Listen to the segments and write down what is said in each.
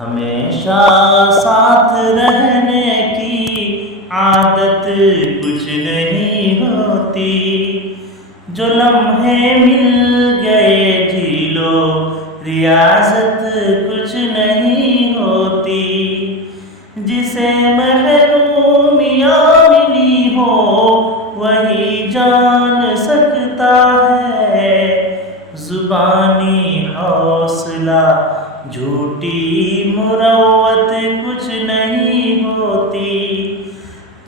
ہمیشہ ساتھ رہنے کی عادت کچھ نہیں ہوتی، جو لمحے مل گئے جی لو ریاضت کچھ نہیں ہوتی، جسے محرومیاں ملی ہو وہی جان سکتا ہے، زبانی حوصلہ جھوٹی مروت کچھ نہیں ہوتی،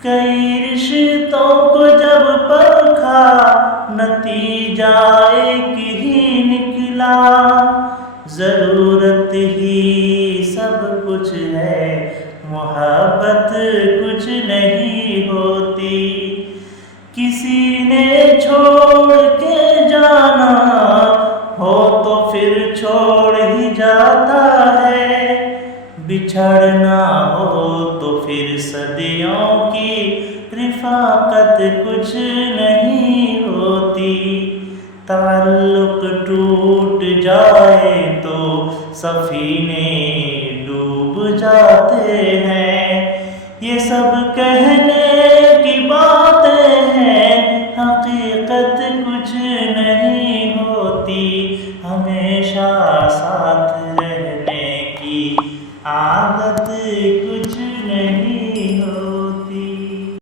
کئی رشتوں کو جب پرکھا نتیجہ ایک ہی نکلا، ضرورت ہی سب کچھ ہے محبت کچھ نہیں ہوتی، کسی نے چھوڑ کے جانا ہو تو پھر چھوڑ ہی جاتا ہے، بچھڑنا ہو تو پھر صدیوں کی رفاقت کچھ نہیں ہوتی، تعلق ٹوٹ جائے تو سفینے ڈوب جاتے ہیں، یہ سب کہنے کی باتیں ہیں حقیقت کچھ نہیں ہوتی، ہمیشہ ساتھ رہنے کی عادت